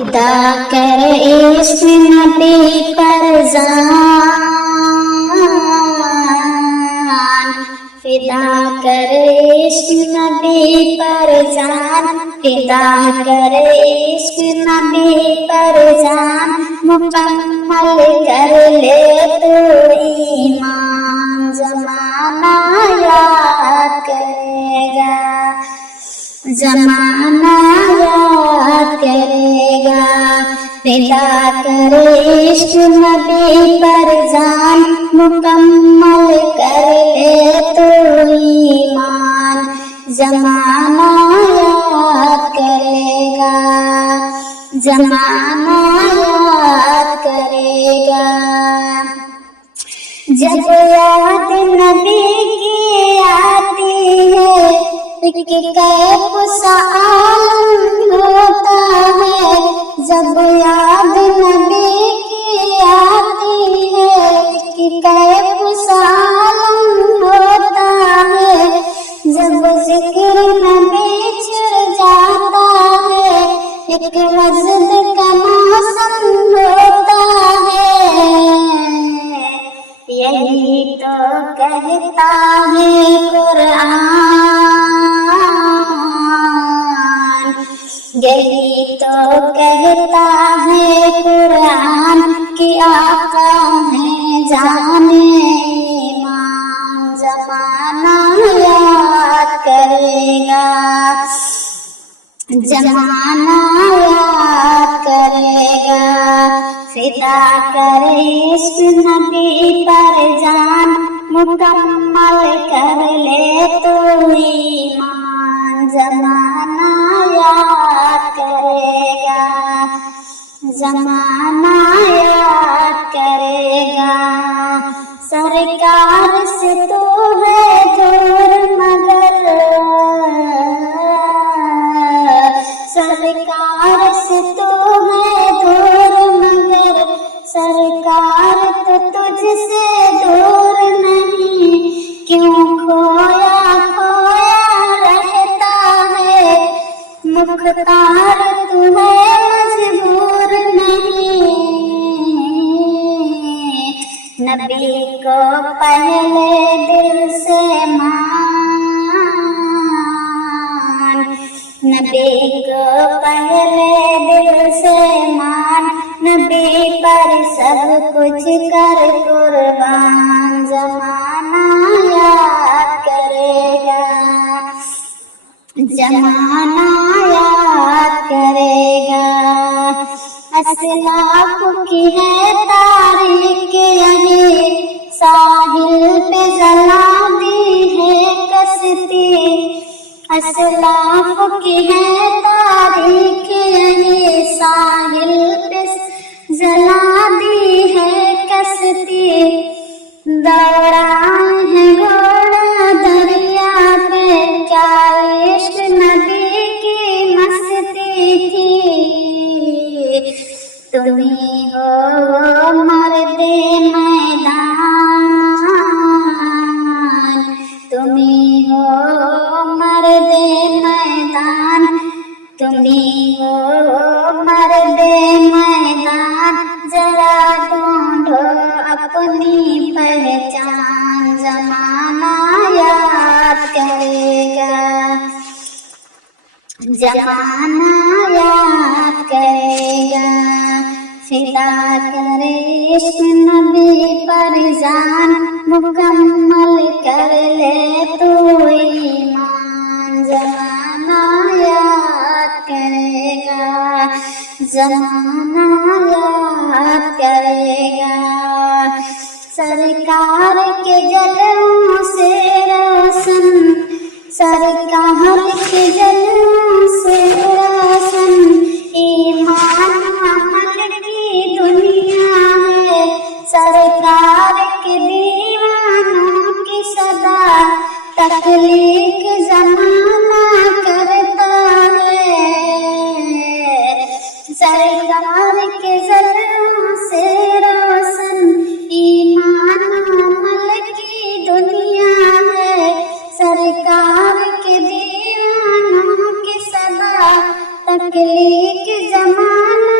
فدا کر عشق نبی پر جان، فدا کر عشق نبی پر جان، فدا کر عشق نبی پر جان، مکمل کر لے تو ایمان، زمانہ یاد کرے گا، زمانہ یاد کرے گا، فدا کر عشق نبی پر جان، مکمل کر لے تو ایمان، زمانہ یاد کرے گا، زمانہ یاد کرے گا۔ جب یاد نبی کی آتی ہے ایک کیف سا عالم ہوتا ہے، جب یاد نبی کی آتی ہے ایک کیف سا عالم ہوتا ہے، جب ذکر نبی چھڑ جاتا ہے ایک وجد کا موسم ہوتا ہے، یہی تو کہتا ہے قرآن، یہی تو کہتا ہے قرآن کہ آقا ہے جان ایمان، زمانہ یاد کرے گا، زمانہ یاد کرے گا، فدا کر عشق نبی پر جان، مکمل کر لے تو ایمان، زمانہ یاد کرے گا، زمانہ یاد کرے گا۔ سرکار سے تو ہے دور مگر، سرکار سے تو ہے دور مگر، سرکار تو تجھ سے دور نہیں، کیوں کھویا کھویا رہتا ہے، مختار تمہیں مجبور نہیں، نبی کو پہلے دل سے مان، نبی کو پہلے دل سے مان، نبی پر سب کچھ کر قربان، زمانہ یاد کرے گا، زمانہ یاد کرے گا۔ اسلاف کی ہے تاریخ یہی، ساحل پہ جلا دی ہے کشتی، اسلاف کی ہے تاریخ یہی، ساحل پہ جلا دی ہے کشتی، دوڑا ہے گھوڑا دریا پہ، کیا عشق نبی کی مستی تھی، تمہیں ہو مرد میدان، تمہیں ہو مرد میدان، تمہیں ہو مرد میدان، ذرا ڈھونڈو اپنی پہچان، زمانہ یاد کرے گا، زمانہ یاد کرے گا، فدا کر عشق نبی پر جان، مکمل کر لے تو ایمان، زمانہ یاد کرے گا، زمانہ یاد کرے گا۔ سرکار کے جلووں سے روشن، سرکار کے جلووں سے روشن، ایمان عمل کی دنیا ہے، سرکار کے دیوانوں کی صدا تخلیق زمانہ کرتا ہے، سرکار کے جلووں سے روشن، ایمان عمل کی دنیا ہے، سرکار کے دیوانوں کی صدا تخلیق زمانہ